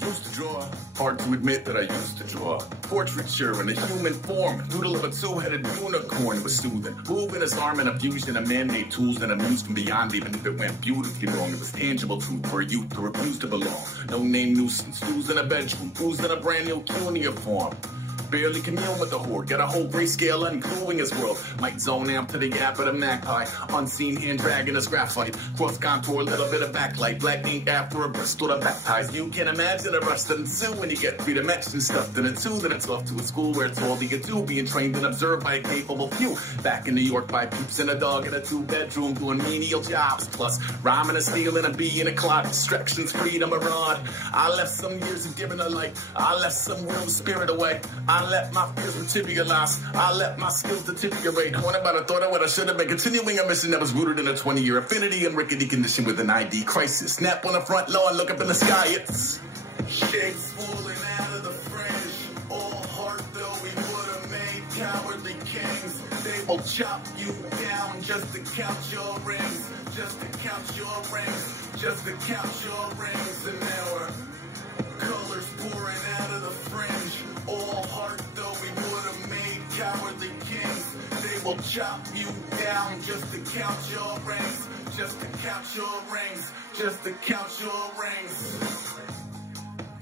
Used to draw. Hard to admit that I used to draw. Portraiture in a human form. Doodle of a two-headed unicorn was soothing. Moving his arm in a fusion of man-made tools and amused from beyond, even if it went beautifully wrong. It was tangible truth for a youth to refuse to belong. No name nuisance, who's in a bedroom, who's in a brand new cuneiform. Barely commune with the horde, got a whole grayscale ungluing his world. Might zone amp to the gap of the magpie. Unseen hand dragging his graphite. Cross contour, a little bit of backlight. Black ink after a burst with a baptize. You can imagine a rush that ensue when you get three-dimension stuffed in a two. Then it's off to a school where it's all you can do, being trained and observed by a capable few. Back in New York by peeps and a dog in a two-bedroom doing menial jobs. Plus rhyming and stealing a bee in a clock. Distractions, freedom, a rod. I left some years of giving a light. I left some world spirit away. I let my fears materialize. I let my skills deteriorate. What about I thought of what I should have been continuing a mission that was rooted in a 20-year affinity and rickety condition with an ID crisis. Snap on the front lawn, look up in the sky. It's shapes falling out of the fringe. All heart though we would have made cowardly kings. They will chop you down just to count your rings. Just to count your rings. Just to count your rings. And now our colors pouring out of the fringe. All heart though we would have made cowardly kings. They will chop you down just to count your rings. Just to count your rings. Just to count your rings.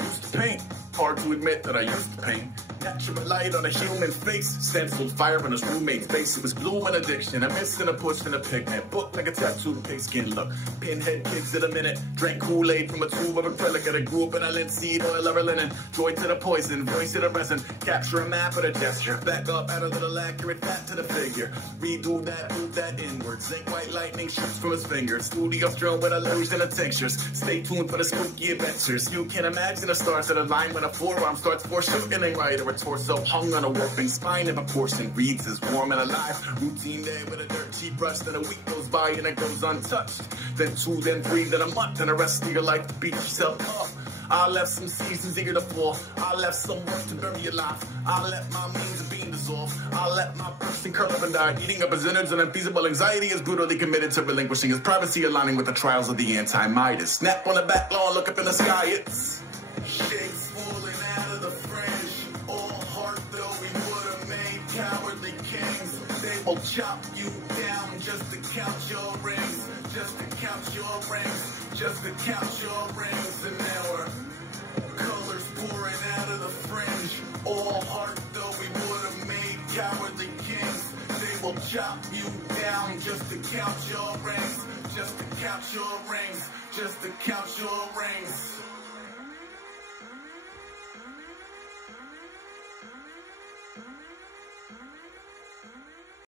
Used to paint. Hard to admit that I used to paint. Natural light on a human face. Stenciled fire on his roommate's face. It was glue and addiction. A miss and a push and a pigment. Book like a tattooed pigskin look. Pinhead kids in a minute. Drank Kool-Aid from a tube of acrylic. And I grew up in a linseed oil or a linen. Joy to the poison. Voice to the resin. Capture a map of the gesture. Back up, add a little accurate fat to the figure. Redo that, move that inward. Zinc white lightning shoots from his fingers. Studio strewn with illusion and tinctures. Stay tuned for the spooky adventures. You can imagine the stars that align when a forearm starts foreshortening right, or a torso hung on a warping spine. If a portion reads as warm and alive. Routine day with a dirt cheap brush. Then a week goes by and it goes untouched. Then 2, then 3, then a month, and the rest of your life to beat yourself up. I left some seasons eager to fall. I left some work to bury alive. I let my means of being dissolved. I let my person curl up and die. Eating up his innards and unfeasible anxiety is brutally committed to relinquishing his privacy, aligning with the trials of the anti-Midas. Snap on the back lawn, look up in the sky. It's shapes falling out of the fringe. All heart though we would have made cowardly kings. They will chop you down just to count your rings. Just to count your rings. Just to count your rings. And now our colors pouring out of the fringe. All heart though we would have made cowardly kings. They will chop you down just to count your rings. Just to count your rings. Just to count your rings.